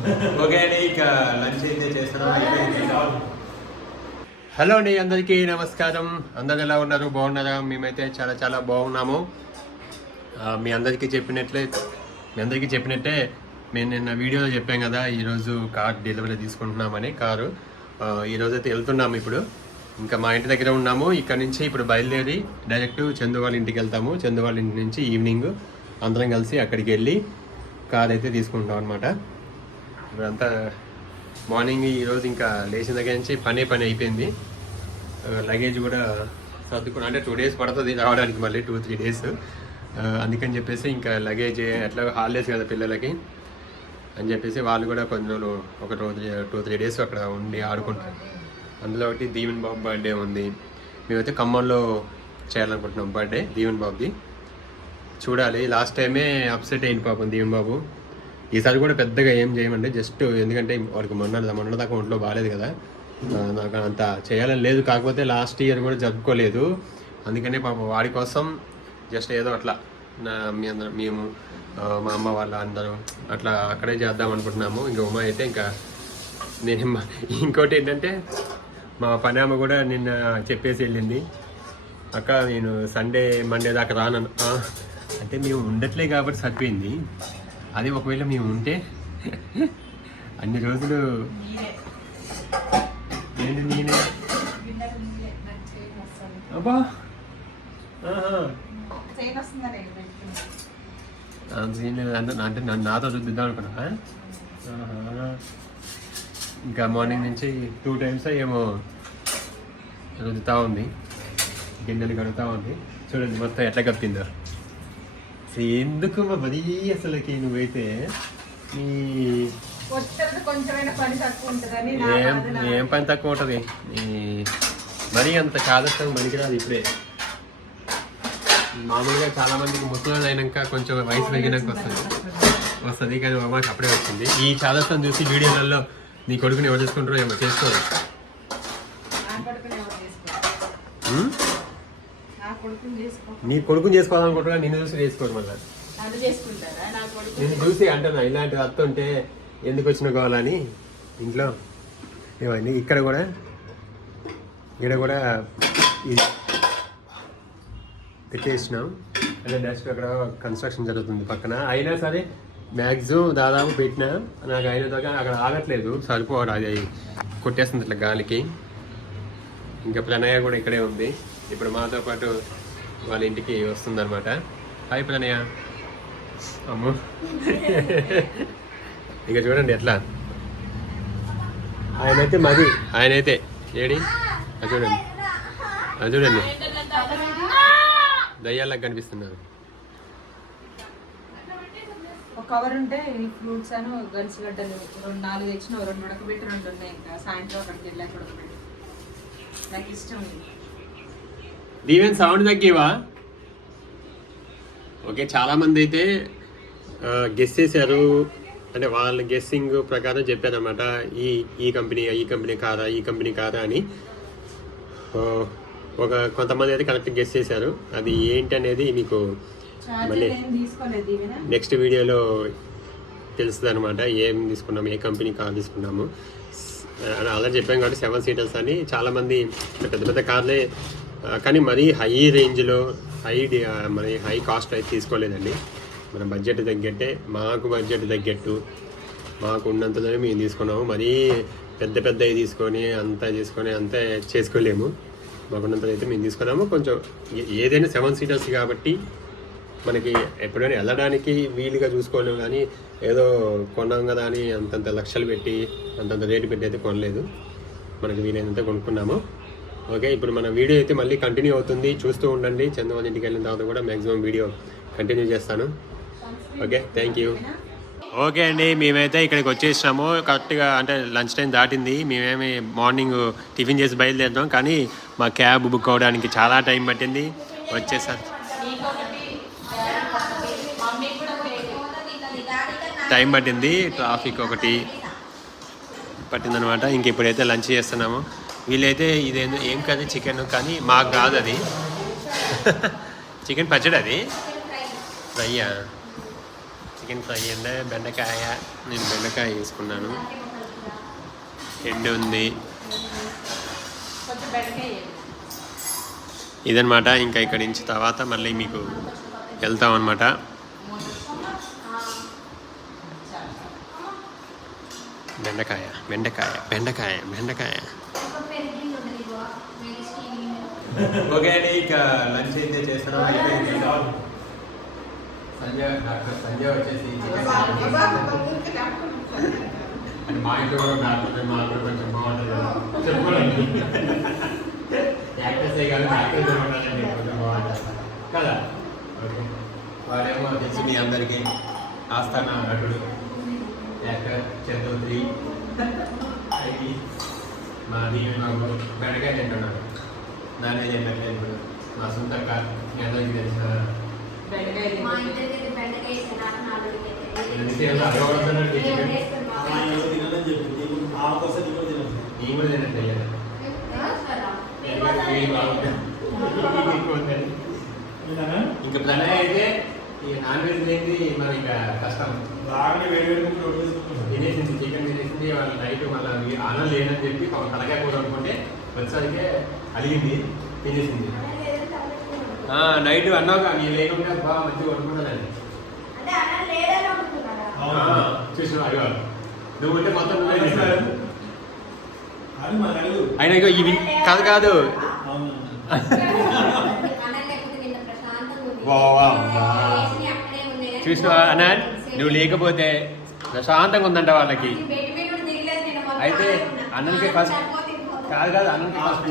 Okay అండి, ఇక lunch అయితే చేస్తున్నాం. హలో అండి, అందరికీ నమస్కారం. అందరు ఎలా ఉన్నారు? బాగున్నారా? మేమైతే చాలా చాలా బాగున్నాము. మీ అందరికీ చెప్పినట్టే మేము నిన్న వీడియోలో చెప్పాం కదా, ఈరోజు కార్ డెలివరీ తీసుకుంటున్నామని. కారు ఈరోజు అయితే వెళ్తున్నాము. ఇప్పుడు ఇంకా మా ఇంటి దగ్గర ఉన్నాము. ఇక్కడ నుంచి ఇప్పుడు బయలుదేరి డైరెక్ట్ చందు వాళ్ళ ఇంటికి వెళ్తాము. చందు వాళ్ళ ఇంటి నుంచి ఈవినింగ్ అందరం కలిసి అక్కడికి వెళ్ళి కార్ అయితే తీసుకుంటాం అనమాట. ఇప్పుడంతా మార్నింగ్ ఈరోజు ఇంకా లేచిన దగ్గర నుంచి పని అయిపోయింది. లగేజ్ కూడా సర్దుకుని, అంటే 2 days పడుతుంది రావడానికి, మళ్ళీ 2-3 days. అందుకని చెప్పేసి ఇంకా లగేజ్ ఎట్లా హాలిడేస్ కదా పిల్లలకి అని చెప్పేసి వాళ్ళు కూడా కొన్ని రోజులు ఒక 2-3 days అక్కడ ఉండి ఆడుకుంటారు. అందులో ఒకటి దీవెన్ బాబు బర్త్డే ఉంది. మేమైతే ఖమ్మంలో చేయాలనుకుంటున్నాం బర్త్డే దీవెన్ బాబుది. చూడాలి. లాస్ట్ టైమే అప్సెట్ అయింది పాపం దీవెన్ బాబు. ఈసారి కూడా పెద్దగా ఏం చేయమండి, జస్ట్ ఎందుకంటే వాడికి మొన్న దాకా ఒంట్లో బాగాలేదు కదా, నాకు అంత చేయాలని లేదు. కాకపోతే లాస్ట్ ఇయర్ కూడా జరుపుకోలేదు. అందుకనే పాపం వాడి కోసం జస్ట్ ఏదో అట్లా మేము మా అమ్మ వాళ్ళ అందరూ అట్లా అక్కడే చేద్దాం అనుకుంటున్నాము. ఇంకా ఉమా అయితే ఇంకా ఇంకోటి ఏంటంటే మా పని అమ్మ కూడా నిన్న చెప్పేసి వెళ్ళింది, అక్క నేను సండే మండే దాకా రాను అంటే. మేము ఉండట్లే కాబట్టి సరిపోయింది. అది ఒకవేళ మేము ఉంటే అన్ని రోజులు నేనే అబ్బా అంటే నన్ను నాతో చూద్దాం అనుకున్నా. ఇంకా మార్నింగ్ నుంచి 2 times ఏమో రుద్దుతూ ఉంది, గిన్నెలు కడుగుతూ ఉంది. చూడండి మొత్తం ఎట్లా కప్పిందో. ఎందుకు మరీ అసలుకి నువ్వైతే ఏం పని తక్కువ ఉంటుంది, మరీ అంత కాదష్టం పనికిరాదు. ఇప్పుడే మామూలుగా చాలా మందికి ముసలి అయినాక కొంచెం వయసు పెరిగినాక వస్తుంది, కానీ మాకు అప్పుడే వచ్చింది. ఈ చాదస్తం చూసి వీడియోలలో నీ కొడుకుని ఎవరు చేసుకుంటారో ఏమో చేసుకోరు. నీ కొడుకుని చేసుకోవాలనుకుంటున్నా, నిన్ను చూసి చేసుకోరు. మళ్ళీ నిన్ను చూసి అంటున్నా ఇలాంటి అత్త ఉంటే ఎందుకు వచ్చిన కావాలని ఇంట్లో ఏమైంది. ఇక్కడ కూడా ఇది పెట్టేసినాం అంటే డస్ట్. అక్కడ కన్స్ట్రక్షన్ జరుగుతుంది పక్కన. అయినా సరే మ్యాక్సిమం దాదాపు పెట్టినా నాకు అయిన దాకా అక్కడ ఆగట్లేదు, సరిపోవడం అది కొట్టేస్తుంది ఇట్లా గాలికి. ఇంకా ప్రణయ కూడా ఇక్కడే ఉంది, ఇప్పుడు మాతో పాటు వాళ్ళ ఇంటికి వస్తుందన్నమాట. హాయ్ ప్రణయ. అమ్మో ఇక చూడండి ఎట్లా ఆయనైతే ఏడి అది చూడండి దయ్యాలకు కనిపిస్తున్నారు. ఒక కవర్ ఉంటే ఈ ఫ్రూట్స్ అని గరిచిగడ్డలు 4 తెచ్చిన 2 ఉడకబెట్టి 2 ఉన్నాయి. ఇంకా సాయంత్రం అక్కడికి వెళ్ళాక ఉడకబెట్టి నాకు ఇష్టం. దీవెన్ సౌండ్ తగ్గివా? ఓకే, చాలామంది అయితే గెస్ చేశారు, అంటే వాళ్ళ గెస్సింగ్ ప్రకారం చెప్పారనమాట ఈ కంపెనీ కారా అని. కొంతమంది అయితే కరెక్ట్ గెస్ చేశారు. అది ఏంటి అనేది మీకు మళ్ళీ నెక్స్ట్ వీడియోలో తెలుస్తుంది అనమాట. ఏం తీసుకున్నాము, ఏ కంపెనీ కార్ తీసుకున్నాము అలా చెప్పాం. కాబట్టి 7 seaters అని చాలామంది పెద్ద పెద్ద కార్లే, కానీ మరీ హై రేంజ్లో మరి హై కాస్ట్ అయితే తీసుకోలేదండి. మన బడ్జెట్ తగ్గట్టే, మాకు బడ్జెట్ తగ్గట్టు మాకు ఉన్నంతలోనే మేము తీసుకున్నాము. మరీ పెద్దవి తీసుకొని అంతా చేసుకోలేము. మాకున్నంతలో అయితే మేము తీసుకున్నాము. కొంచెం ఏదైనా 7 seaters కాబట్టి మనకి ఎప్పుడైనా వెళ్ళడానికి వీలుగా చూసుకోలేము. కానీ ఏదో కొన్నాం కదా అని అంతంత లక్షలు పెట్టి అంతంత రేటు పెట్టి అయితే కొనలేదు, మనకి వీలైనంత కొనుక్కున్నాము. ఓకే, ఇప్పుడు మన వీడియో అయితే మళ్ళీ కంటిన్యూ అవుతుంది, చూస్తూ ఉండండి. చందమాని ఇంటికి వెళ్ళిన తర్వాత కూడా మ్యాక్సిమం వీడియో కంటిన్యూ చేస్తాను. Okay, thank you. ఓకే అండి, మేమైతే ఇక్కడికి వచ్చేసినాము. కరెక్ట్గా అంటే లంచ్ టైం దాటింది. మేమేమి మార్నింగ్ టిఫిన్ చేసి బయలుదేరుతాం, కానీ మా క్యాబ్ బుక్ అవ్వడానికి చాలా టైం పట్టింది. వచ్చేసారి టైం పట్టింది, ట్రాఫిక్ ఒకటి పట్టిందనమాట. ఇంక ఇప్పుడైతే లంచ్ చేస్తున్నాము. వీళ్ళైతే ఇదేందో ఏం కాదు చికెన్, కానీ మాకు కాదు అది చికెన్ పచ్చడి, అది ఫ్రైయా చికెన్ ఫ్రై అండి, బెండకాయ. నేను బెండకాయ వేసుకున్నాను. ఎండు ఉంది. కొంచెం బెండకాయ ఇదనమాట. ఇంకా ఇక్కడి నుంచి తర్వాత మళ్ళీ మీకు వెళ్తామన్నమాట. బెండకాయ బెండకాయ బెండకాయ బెండకాయ. ఓకే అండి, ఇక లంచ్ అయితే చేస్తున్నాం. అయిపోయింది. డాక్టర్ సంజయ్ వచ్చేసి అంటే మా ఇంట్లో కూడా డాక్టర్ మా కూడా కొంచెం బాగుంటుంది చెప్పుకోండి. యాక్టర్సే కాదు డాక్టర్స్ ఉండాలండి, కొంచెం బాగుంటుంది కదా. ఓకే, వాడేమో తెలుసు మీ అందరికీ ఆస్థాన నటుడు యాక్టర్ చంద్రశ్రీ. అది మా దీని మాకు బెండకాయ తింటున్నాను. నాన్ వెజ్ ఏంటంటే ఇప్పుడు మా సొంత కార్ మీ అందరికీ తెలిసిన ఇంకా ప్రణయ్ అయితే ఈ నాన్ వెజ్ లేని మరి ఇంకా కష్టం. తినేసింది, చికెన్ తినేసింది. వాళ్ళ నైట్ మళ్ళీ ఆనం లేదని చెప్పి తలకాయ కూర అనుకుంటే వచ్చేసరికి అలిగింది, తినేసింది. నైట్ అన్నాక నేను లేకుండా బాగా మంచిగా వండుకుంటానండి. చూసిన అయ్యో నువ్వు ఉంటే మొత్తం అయినా ఇవి కాదు కాదు చూసిన అన్న నువ్వు లేకపోతే ప్రశాంతంగా ఉందంట వాళ్ళకి. అయితే అన్నకి ఫస్ట్ కాదు కాదు అన్నకి ఫస్ట్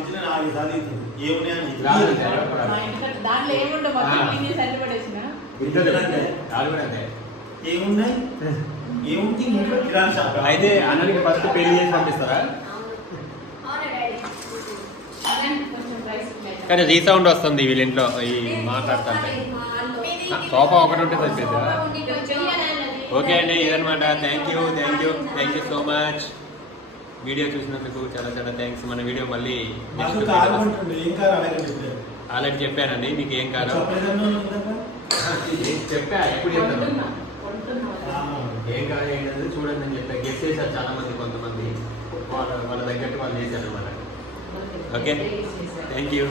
అయితే అన్నకి ఫస్ట్ పెళ్లి చేసి పంపిస్తారా? కానీ రీసౌండ్ వస్తుంది వీళ్ళింట్లో ఈ మాట్లాడుతుంటే. సోఫా ఒకటి ఉంటే సరిపోద్దా? ఓకే అండి, ఇదనమాట. Thank you so much. Video చూసినందుకు చాలా చాలా థ్యాంక్స్. మన వీడియో మళ్ళీ ఆల్రెడీ చెప్పానండి మీకు ఏం కాదు చెప్పా. ఎప్పుడు చెప్తాను ఏం కాదు ఏంటంటే చూడండి అని చెప్పా. గెస్ట్ చేశారు చాలా మంది, కొంతమంది వాళ్ళ తగ్గట్టు వాళ్ళు చేశారు అనమాట. Okay, thank you.